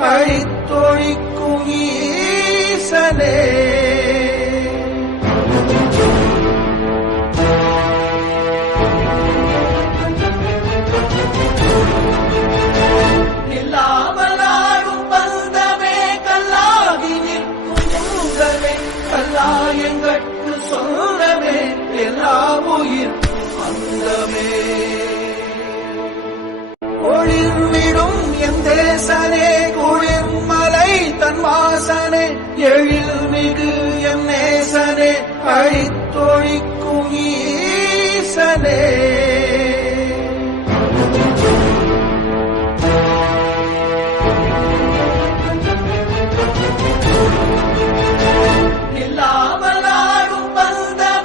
அழித்தொழிக்கும் ஈசனே. கல்லாயங்கட்டு சொன்னமே எல்லா உயிர் அந்தமே. ஒளிர்விடும் என் தேசனே குளிர்மலை தன் வாசனே எழில் மிகு என் நேசனே அழித்தொழிக்கும் ஈசனே.